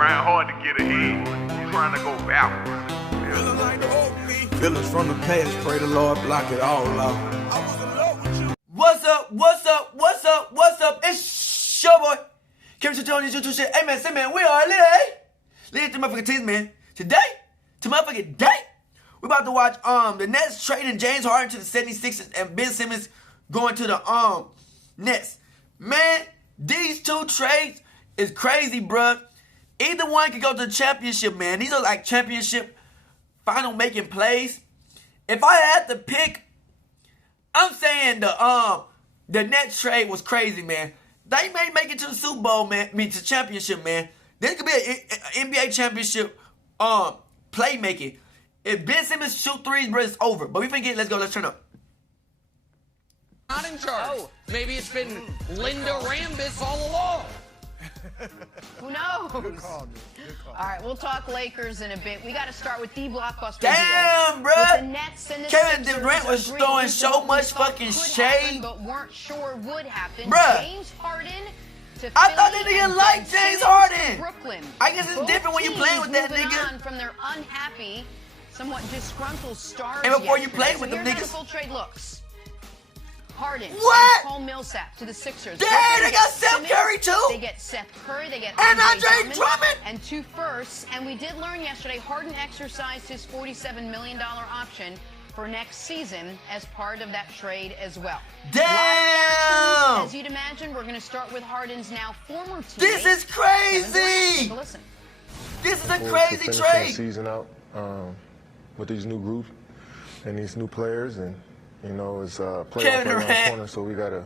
grind hard to get ahead. You're trying to go backwards. Feelings from the past, pray the Lord block it all out. What's up? What's up? What's up? What's up? It's your boy. Kim Tony, YouTube shit. Hey man, say man, we are lit, hey? Lit to motherfucking teeth, man. Today, we about to watch the Nets trading James Harden to the 76ers and Ben Simmons going to the Nets. Man, these two trades is crazy, bruh. Either one could go to the championship, man. These are like championship final making plays. If I had to pick, I'm saying the Nets trade was crazy, man. They may make it to the Super Bowl, man. I mean, to championship, man. This could be an NBA championship playmaking. If Ben Simmons shoot threes, bro, it's over. But we finna let's go. Let's turn up. Not in charge. Oh. Maybe it's been Linda Rambis all along. Who knows? Good call, dude. Good call. All right, we'll talk Lakers in a bit. We got to start with the blockbuster. Damn, bro. Kevin Durant was throwing so much fucking shade, but weren't sure would happen. Bruh. James Harden to I thought they didn't like James Harden. Brooklyn. I guess it's different when you playing with that nigga. On from their unhappy, somewhat disgruntled stars. And before you play with them niggas. niggas. Full trade looks. Harden. What? Cole Millsap to the Sixers. Damn, they got Seth Curry too. They get Seth Curry. They get and Andre Drummond. And 2 firsts. And we did learn yesterday Harden exercised his $47 million option for next season as part of that trade as well. Damn. As you'd imagine, we're going to start with Harden's now former teammate. This is crazy. Listen. This is a crazy trade. Season out with these new groups and these new players, and you know it's playoff around the corner, so we gotta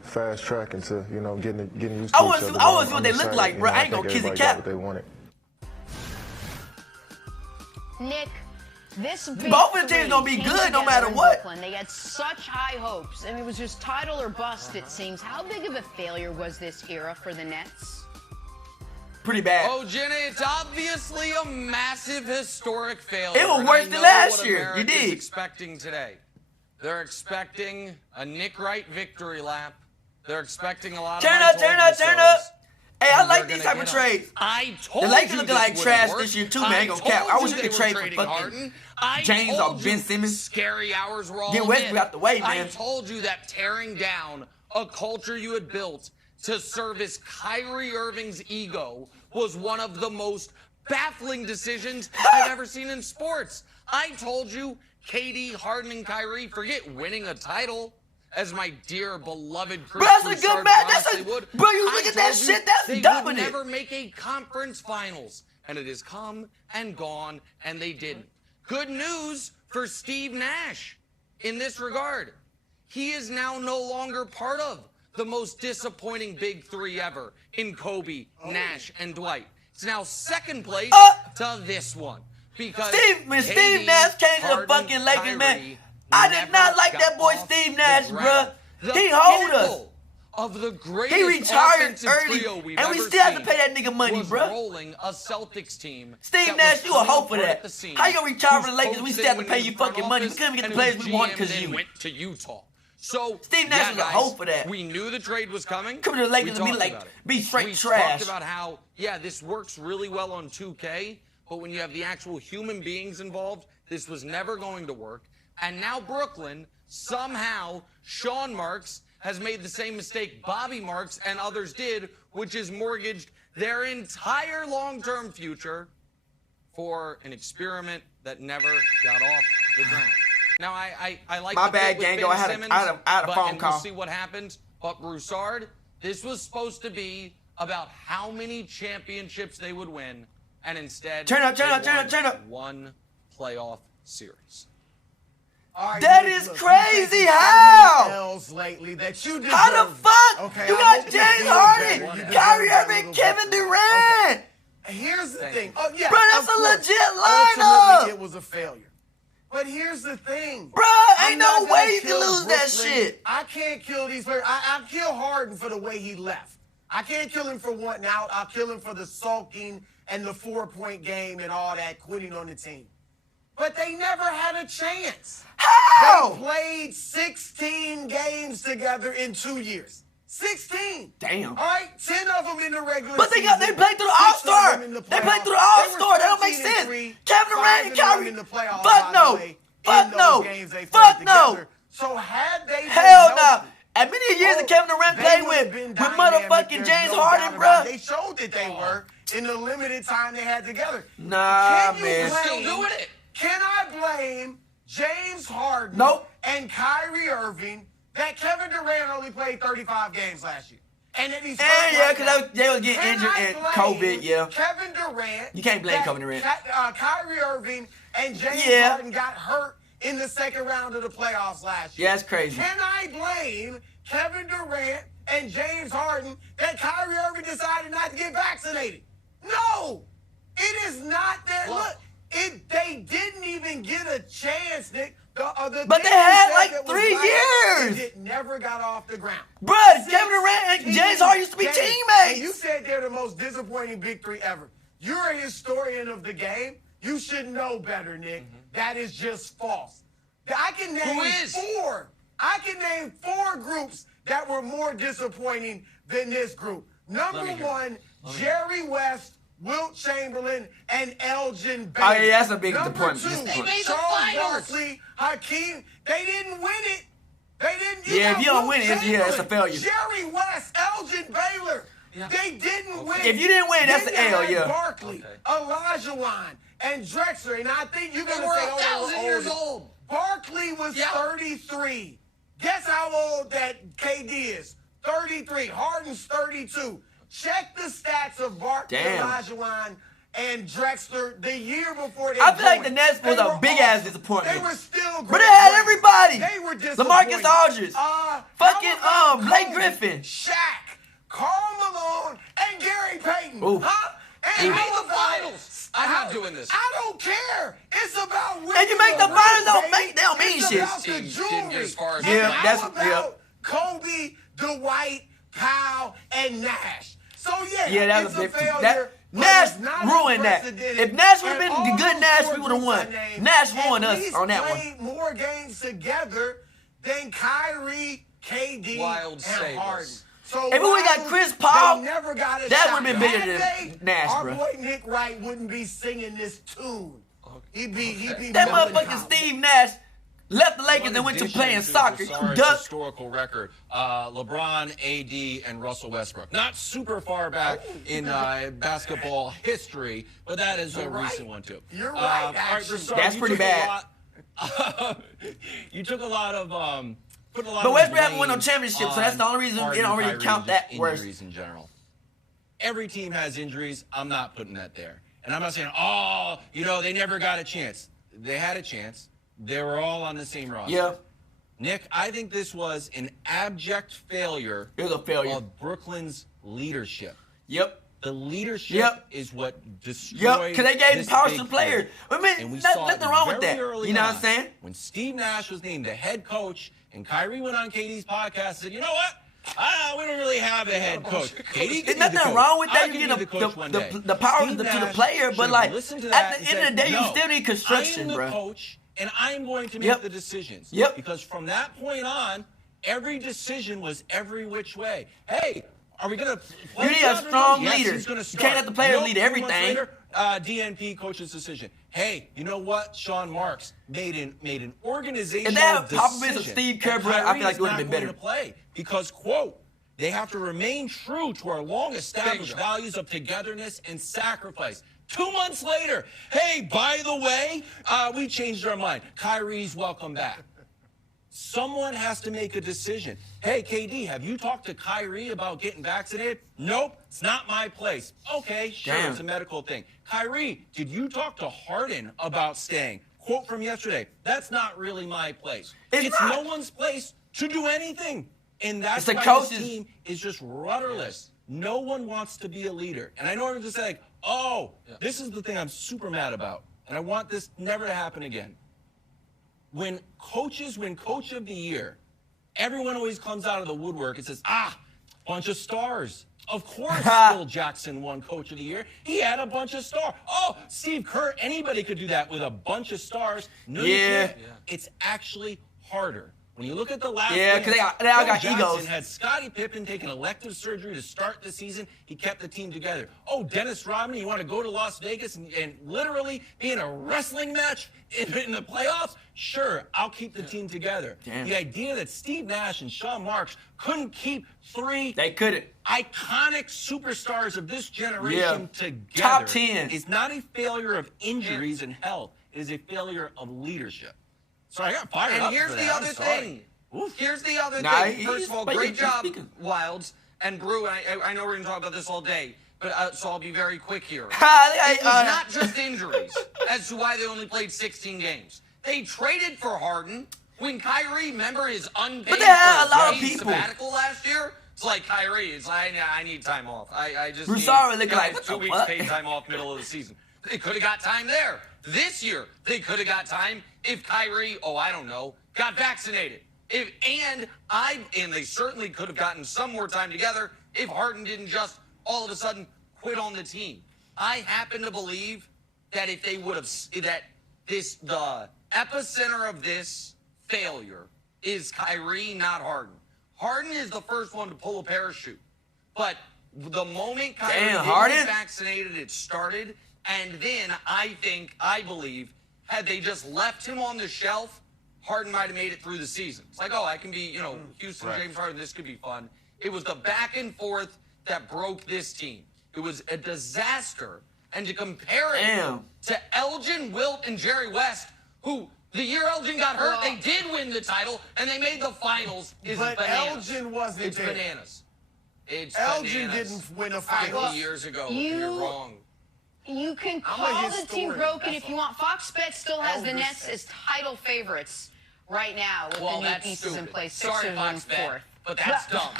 fast track into getting used to I want each other. I want to see what they look like, bro. I ain't gonna kiss a cap. What they wanted. Nick. Both of the teams gonna be good no matter what. Brooklyn. They had such high hopes, and it was just title or bust, it seems. How big of a failure was this era for the Nets? Pretty bad. Oh, Jenna, it's obviously a massive historic failure. It was worse than last year. You did. Expecting today. They're expecting a Nick Wright victory lap. They're expecting a lot of turn up. Hey, I like these type of trades. I told the Lakers looking like trash this year too, man. Ain't gonna cap. I wish we could trade for fucking Harden. James or Ben Simmons. Scary hours were all Get Westbrook out the way, man. I told you that tearing down a culture you had built to service Kyrie Irving's ego was one of the most baffling decisions I've ever seen in sports. I told you KD, Harden, and Kyrie, forget winning a title, as my dear beloved Chris that's a good match. Bro, you look at that shit, that's dominant. They would never make a conference finals, and it has come and gone, and they didn't. Good news for Steve Nash in this regard. He is now no longer part of the most disappointing big three ever in Kobe, Nash, and Dwight. It's now second place to this one. Because Steve Nash came to the fucking Lakers, man. I did not like that boy Steve Nash, bruh. He hold us. Of the greatest he retired early, trio and we still have to pay that nigga money, bruh. Rolling a Celtics team. Steve Nash, you a hoe for that. How you gonna retire from the Lakers? We still have to pay you fucking money. We couldn't get the players we want because you went to Utah. So Steve Nash was a hoe for that. We knew the trade was coming. Come to the Lakers and be straight trash. We talked about how this works really well on 2K, but when you have the actual human beings involved, this was never going to work. And now Brooklyn, somehow, Sean Marks has made the same mistake Bobby Marks and others did, which is mortgaged their entire long-term future for an experiment that never got off the ground. Now, I like my the bad, fit with Gango. Ben I Simmons, had a phone call. We'll see what happens. But Broussard, this was supposed to be about how many championships they would win, and instead, turn up. One playoff series. Right, that is crazy. How? Lately that you how the fuck? Okay, you got James Harden, Kyrie Irving, Kevin Durant. Okay. Here's the thing. Oh yeah, bro, that's a legit lineup. Ultimately, it was a failure. But here's the thing. Bro, ain't no way you can lose that shit. I can't kill these players. I kill Harden for the way he left. I can't kill him for wanting out. I'll kill him for the sulking and the 4-point game and all that, quitting on the team. But they never had a chance. How? They played 16 games together in 2 years. 16. Damn. All right, 10 of them in the regular but season. But they played through the All-Star. the playoffs. They played through the All-Star. That don't make sense. Kevin Durant and Kyrie. In the playoffs, Fuck no. Fuck no. Fuck no. So had they hell no. As many years that Kevin Durant played with motherfucking James Harden, bro. They showed that they were in the limited time they had together. Nah, man. Still doing it. Can I blame James Harden and Kyrie Irving that Kevin Durant only played 35 games last year? And then he's because they was getting injured and COVID, Kevin Durant. You can't blame Kevin Durant. Kyrie Irving and James Harden got hurt in the second round of the playoffs last year. Yeah, that's crazy. Can I blame Kevin Durant and James Harden that Kyrie Irving decided not to get vaccinated? No! It is not their look. They didn't even get a chance, Nick. But they had like 3 years. It never got off the ground. Bruh, Kevin Durant and James Harden used to be teammates. And you said they're the most disappointing big three ever. You're a historian of the game. You should know better, Nick. That is just false. I can name four groups that were more disappointing than this group. Number one, Jerry West, Wilt Chamberlain, and Elgin Baylor. Oh, yeah, that's a big disappointment. Number two, They made the Charles finals. Barkley, Hakeem. They didn't win it. They didn't. Yeah, if you don't win it, it's a failure. Jerry West, Elgin Baylor. They didn't win. If you didn't win, that's an L, yeah. Barkley, Olajuwon, and Drexler, and I think you're going to say 1,000 years old. Barkley was 33. Guess how old that KD is? 33. Harden's 32. Check the stats of Barkley, Olajuwon, and Drexler the year before they I feel like the Nets was a big-ass disappointment. They were still great. But they had everybody. They were disappointing. LaMarcus Aldridge. Fucking Blake Griffin. Shaq, Karl Malone, and Gary Payton. Ooh. Huh? They And made how the about- finals. I'm not doing this. I don't care. It's about winning. And you make the the finals, ring, they don't mean it's shit. about the Team jewelry. didn't get as far as And Yeah, how that's- about Kobe, Dwight, Powell, and Nash. So Yeah, that was it's a a big failure. but Nash it's not ruined that. unprecedented. If Nash would have And been all the good those Nash, four we would have groups I won. named Nash ruined at us least on that one. played more games together than Kyrie, KD, Wild and save Harden. us. So If we would've got while Chris Paul, they never got a that shot, would've been bigger had than they, Nash, our bro. boy Nick Wright wouldn't be singing this tune. He'd be That melancholy. motherfucking Steve Nash left the Lakers and went to playing soccer. You duck. Historical record. LeBron, AD, and Russell Westbrook. Not super far back in basketball history, but that is a recent one too. You're right, All right, actually. Broussard, That's you pretty took a bad. lot- you took a lot of. Put a lot But of Westbrook haven't won no blame championship, so that's the only reason on it don't really Kyrie count and just that worse. Injuries in general. Every team has injuries. I'm not putting that there. And I'm not saying, oh, they never got a chance. They had a chance. They were all on the same roster. Yeah, Nick, I think this was an abject failure it was a failure. of Brooklyn's leadership. Yep. The leadership Yep. is what destroyed Yep, because they gave this the power big to the players. team. I mean, And we saw nothing it wrong with very that. early You know what on. I'm saying? When Steve Nash was named the head coach and Kyrie went on KD's podcast and said, you know what? We don't really have a head coach. KD can There's be the nothing coach. wrong with that. I You can get be the coach one day. the power Steve to the Nash player, but should've like listened to at that the and end of the said, day, you no, still need construction, I am the bro. coach, and I'm going to make Yep. the decisions. Yep. Because from that point on, every decision was every which way. Hey, are we going to play? You need a strong Yes, leader. he's gonna You start. can't let the players lead 2 months everything. Later, DNP coach's decision. Hey, you know what? Sean Marks made an organizational If they have decision. Popovich or Steve Kerr, bro, I feel like it would have been better. To play because, quote, they have to remain true to our long-established Bingo. values of togetherness and sacrifice. 2 months later, hey, by the way, we changed our mind. Kyrie's welcome back. Someone has to make a decision. Hey, KD, have you talked to Kyrie about getting vaccinated? Nope, it's not my place. Okay, sure, Damn. it's a medical thing. Kyrie, did you talk to Harden about staying? Quote from yesterday, that's not really my place. It's no not. one's place to do anything. And that's It's the why coaches. this team is just rudderless. No one wants to be a leader. And I know everyone's just like, oh, this is the thing I'm super mad about. And I want this never to happen again. When coaches win Coach of the Year, everyone always comes out of the woodwork and says, bunch of stars. Of course, Phil Jackson won Coach of the Year. He had a bunch of stars. Oh, Steve Kerr, anybody could do that with a bunch of stars. No, you Yeah. can't. It's actually harder When you look at the last Yeah, game, because they all got Phil egos. Jackson had Scottie Pippen take an elective surgery to start the season. He kept the team together. Oh, Dennis Rodman, you want to go to Las Vegas and literally be in a wrestling match in the playoffs? Sure, I'll keep the team together. Damn. The idea that Steve Nash and Sean Marks couldn't keep three They couldn't. iconic superstars of this generation together Top 10. is not a failure of injuries and health. It is a failure of leadership. So I got fired up. And here's for the that. other I'm sorry. thing. Here's the other Nah, thing. First of all, he's great job, speaking. Wilds and Brew. And I know we're going to talk about this all day, but so I'll be very quick here. Ha, It was not just injuries as to why they only played 16 games. They traded for Harden when Kyrie, remember his unpaid But they had a lot of paid people. sabbatical last year? It's like Kyrie. It's like, I need time off. I just Broussard need looking like, what 2 the weeks fuck? paid time off middle of the season. They could have got time there. This year, they could have got time if Kyrie, I don't know, got vaccinated. And they certainly could have gotten some more time together if Harden didn't just all of a sudden quit on the team. I happen to believe that if they would have, the epicenter of this failure is Kyrie, not Harden. Harden is the first one to pull a parachute. But the moment Kyrie didn't get vaccinated, it started. And then I believe, had they just left him on the shelf, Harden might have made it through the season. It's like, I can be, Houston, James Harden, this could be fun. It was the back and forth that broke this team. It was a disaster. And to compare it to Elgin, Wilt, and Jerry West, who the year Elgin got hurt, they did win the title, and they made the finals, is but bananas. Elgin wasn't It's there. bananas. It's Elgin bananas. didn't win a final. 50 years ago, you're wrong. You can call the team broken if you want. Fox Bet still has the Nets as title favorites right now with the new pieces in place. Sorry, Fox Bet, but that's dumb.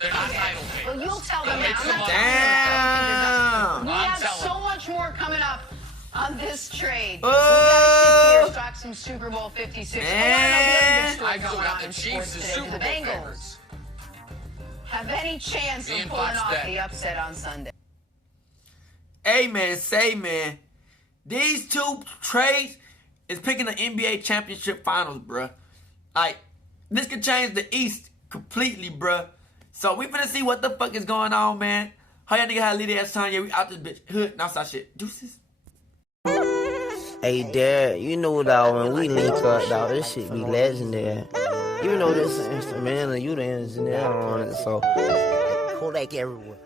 They're not title favorites. Well, you'll tell them Don't that. make I'm not Damn. We I'm have telling so much more coming up on this trade. Oh. We gotta shift gears, talk some Super Bowl 56. Oh, I know the other big story I still going got on the in Chiefs sports as today. Super Do the Bowl Bengals favorites. have any chance Me of and pulling Fox off Bet. the upset on Sunday? Man, these two trades is picking the NBA championship finals, bruh. Like, this could change the East completely, bruh. So we finna see what the fuck is going on, man. How y'all nigga had a little ass time? Yeah, we out this bitch. Hood, outside shit. Deuces. Hey, Dad, you know, dog, when we link up, dog, this shit be legendary. You know this instrumental, you the engineer on it, so Kodak everywhere.